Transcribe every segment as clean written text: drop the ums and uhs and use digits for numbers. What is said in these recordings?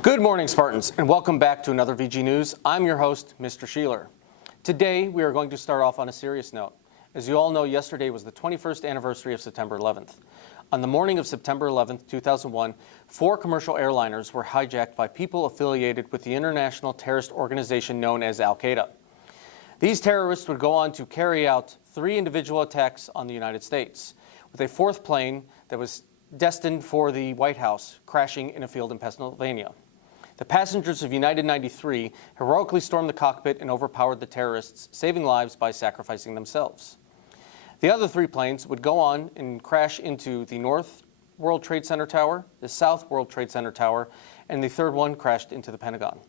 Good morning, Spartans, and welcome back to another VG News. I'm your host, Mr. Sheeler. Today, we are going to start off on a serious note. As you all know, yesterday was the 21st anniversary of September 11th. On the morning of September 11th, 2001, 4 commercial airliners were hijacked by people affiliated with the international terrorist organization known as Al-Qaeda. These terrorists would go on to carry out 3 individual attacks on the United States, with a 4th plane that was destined for the White House crashing in a field in Pennsylvania. The passengers of United 93 heroically stormed the cockpit and overpowered the terrorists, saving lives by sacrificing themselves. The other 3 planes would go on and crash into the North World Trade Center Tower, the South World Trade Center Tower, and the 3rd one crashed into the Pentagon.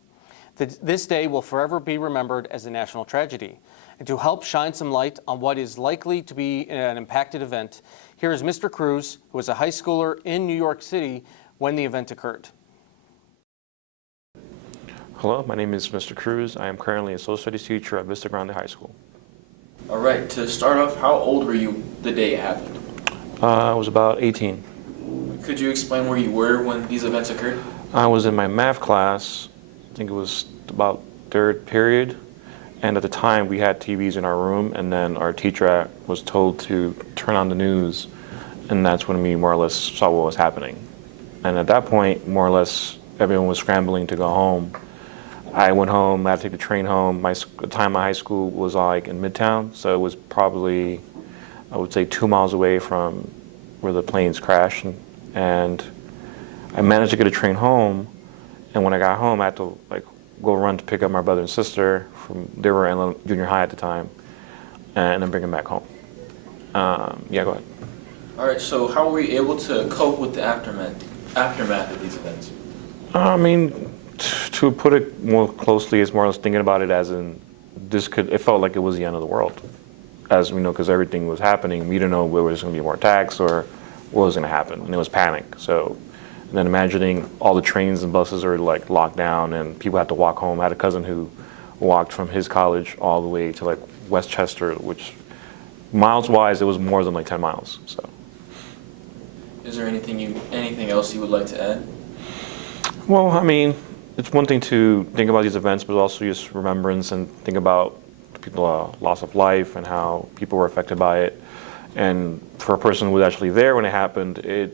This day will forever be remembered as a national tragedy. And to help shine some light on what is likely to be an impacted event, here is Mr. Cruz, who was a high schooler in New York City when the event occurred. Hello, my name is Mr. Cruz. I am currently a social studies teacher at Vista Grande High School. All right, to start off, how old were you the day it happened? I was about 18. Could you explain where you were when these events occurred? I was in my math class. I think it was about 3rd period. And at the time, we had TVs in our room, and then our teacher was told to turn on the news. And that's when we more or less saw what was happening. And at that point, more or less, everyone was scrambling to go home. I went home, I had to take the train home. The time my high school was like in Midtown, so it was probably, I would say, 2 miles away from where the planes crashed. And I managed to get a train home, and when I got home, I had to go run to pick up my brother and sister. They were in junior high at the time, and then bring them back home. Yeah, go ahead. All right, so how were you able to cope with the aftermath of these events? I mean, to put it more closely, it's more or less thinking about it as in it felt like it was the end of the world. As we know, because everything was happening, we didn't know whether there was going to be more attacks or what was going to happen, and it was panic. So then imagining all the trains and buses are like locked down and people had to walk home. I had a cousin who walked from his college all the way to like Westchester, which miles-wise, it was more than like 10 miles. So. Is there anything else you would like to add? Well, I mean, it's one thing to think about these events, but also just remembrance and think about people, loss of life and how people were affected by it. And for a person who was actually there when it happened,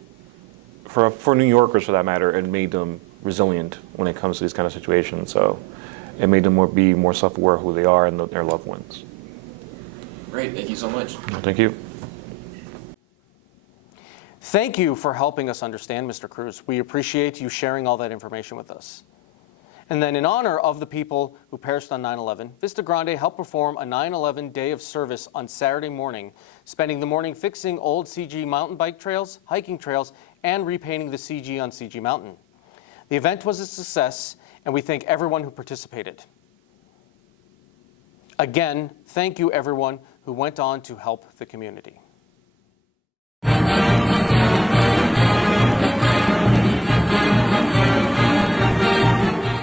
for New Yorkers for that matter, it made them resilient when it comes to these kind of situations. So it made them be more self-aware of who they are and their loved ones. Great, thank you so much. Thank you. Thank you for helping us understand, Mr. Cruz. We appreciate you sharing all that information with us. And then in honor of the people who perished on 9/11, Vista Grande helped perform a 9/11 day of service on Saturday morning, spending the morning fixing old CG mountain bike trails, hiking trails, and repainting the CG on CG Mountain. The event was a success, and we thank everyone who participated. Again, thank you everyone who went on to help the community.